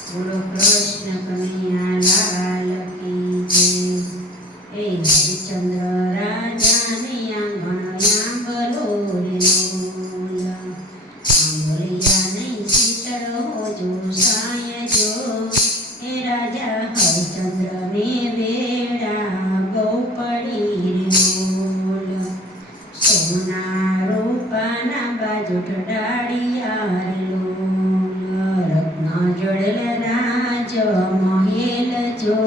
બોલો કૃષ્ણ કનૈયા લાલ કી જય। એ હરિચંદ્ર રાજાની આંગણ આંબલો રે લોલ, આંબલિયા નહીં શીતળ હોજો સાય જો, એ રાજા હરિચંદ્રને વેડા બહુ પડી રે લોલ, સોના રૂપાના બાજુટ ડાળિયા રે લોલ, રત્ન જડેલ રાજ મહેલ જો,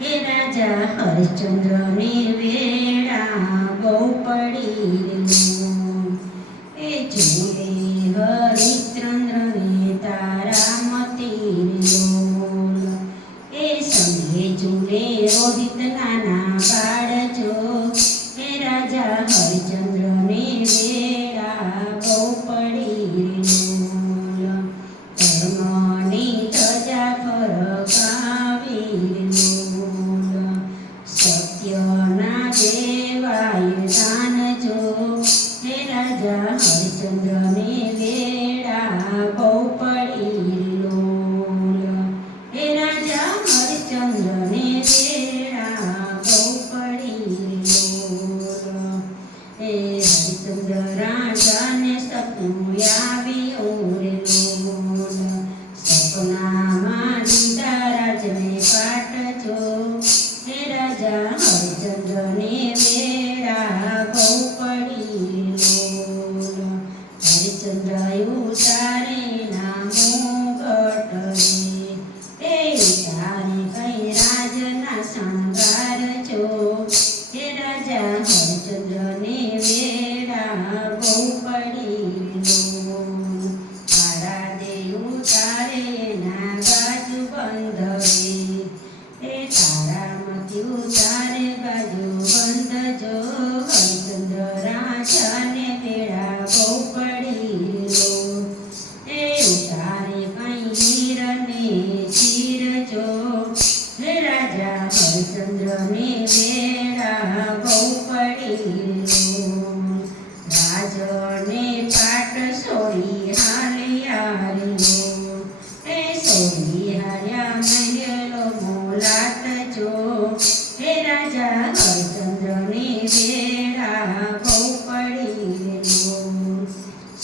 હે રાજા હરિશ્ચંદ્રને વેડા બહુ પડી રહ્યો, એ જોડે હરિશ્ચંદ્રને તારામતી રહ્યો, એ સંગે જોડે રોહિત નાના બાળ જો, હે રાજા હરિશ્ચંદ્રને વેડા બહુ પડી રહ્યો, ધર્મની ધજા ફરકાવી રહ્યો, સત્યના દેવાય દાન જો, હે રાજા હરિચંદ્રને વેડા બહુ પડી રહ્યો, હે રાજા હરિચંદ્રને વેડા બહુ પડી રહ્યો, હે હરિચંદ્ર રાજાને સપનું આવ્યું રે લોલ, સપનામાં દીધા રાજને પાટ જો, હે રાજા હરિચંદ્રને વેડા બહુ પડી લોલ, હરિચંદ્ર ઉતારે ના મુગટ રે, એ ઉતારે કઈ રાજના શણગાર જો, હે રાજા હરિચંદ્રને વેડા બહુ પડી લોલ, તારા દે ઉતારે ના બાજુ બંધ રે, એ તારામાંથી ઉતારે બાજુ બંધ જો, હરિચંદ્ર રાજાને વેડા બહુ પડી લોલ, એ ઉતારે કઈ હીરને ચીર જો, હે રાજા હરિચંદ્રને વેડા બહુ પડી લોલ, રાજને પાટ સોરી હાલ્યા રે લોલ, એ સોરી હાલ્યા મહેલો મોલાટ જો, હે રાજા હરિચંદ્રને વેડા બહુ પડી લોલ,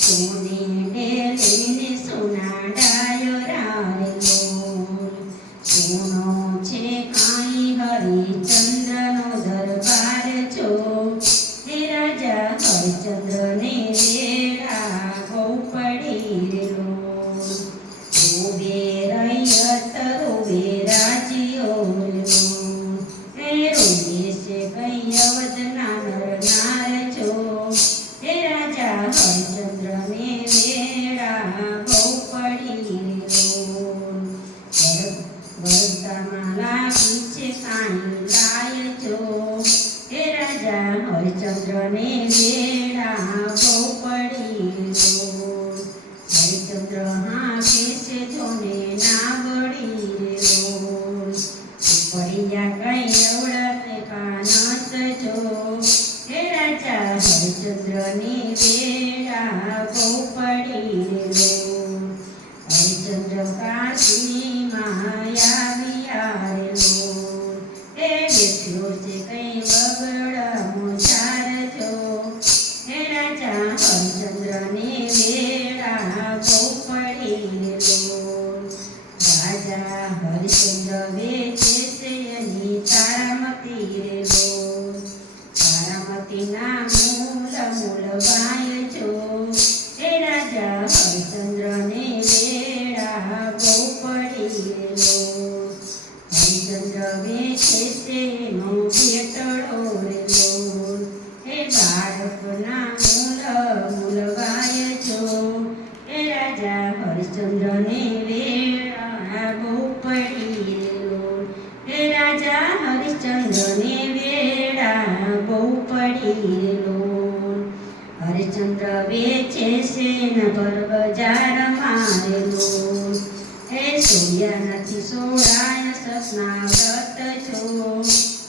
સોને ડેલીને સોના ડાયરા રે લોલ, સોનો છે કાંઈ હરિચંદ્રનો દરબાર જો, હે રાજા હરિચંદ્રને વેડા બહુ પડી લોલ, રોવે રૈયત રોવે રાજીઓ લોલ, હે રોવે છે કઈ અવધના નર નાર જો, હે રાજા હરિચંદ્રને વેડા બહુ પડી લોલ, વરદામાં લાગી છે કાંઈ લાય જો, હે રાજા હરિચંદ્રને વેડા બહુ પડી લોલ, હરિચંદ્ર હાંકે છે જોને ના વળી લોલ, પડ્યા કઈ અવળાને કાનસ જો, હે રાજા હરિચંદ્રને વેડા બહુ પડી લોલ, હરિચંદ્ર કાશીમાં આવ્યા રે લોલ, એ બેઠ્યો છે કઈ બગડ મોચાર જો, હે રાજા હરિચંદ્રને વેડા બહુ પડી લોલ, રાજા હરિચંદ્ર વેચે છે એની તારામતી રે લોલ, તારામતીના મૂલ મૂલવાય જો, હે રાજા હરિચંદ્રને વેડા બહુ પડી લોલ, હરિચંદ્ર વેચે છે એનો ભેટડો રે લોલ, હે બાળકના મૂલ મૂલવાય જો, હે રાજા હરિચંદ્રને વેડા બહુ પડી લોલ, હે રાજા હરિચંદ્રને વેડા બહુ પડી લોલ, હરિચંદ્ર વેચે છે ન પર બજારમાં રે લોલ, હે સૂર્યનાથી સોળાય સપના વ્રત જો,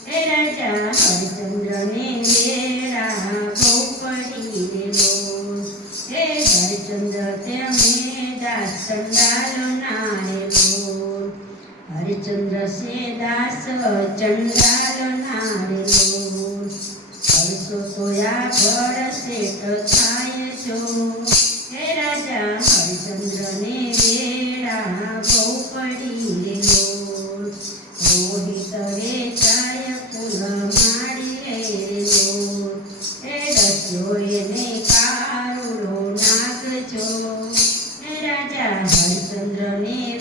હે રાજા હરિચંદ્રને વેડા બહુ પડી લોલ, હે હરિચંદ્ર તેમને દાસ ચંડાલ ના રે લોલ, હરિચંદ્ર સે દાસ ચંડાલ નારેલો હરસો તોયા ઘર શેઠ થાય છો હે રાજા હરિચંદ્રને વેળા બહુ પડી રેલો રોહિત વેચાય ફૂલ માડી રેલો હે રસ્યો એને કારુડો નાગજો હે રાજા હરિચંદ્રને